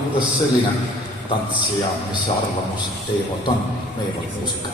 kuidas selline tantsija, mis arvamus teie poolt on meie poolt muusika?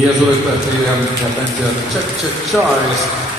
Ja sulle tähti ja bändi Check Check Charles.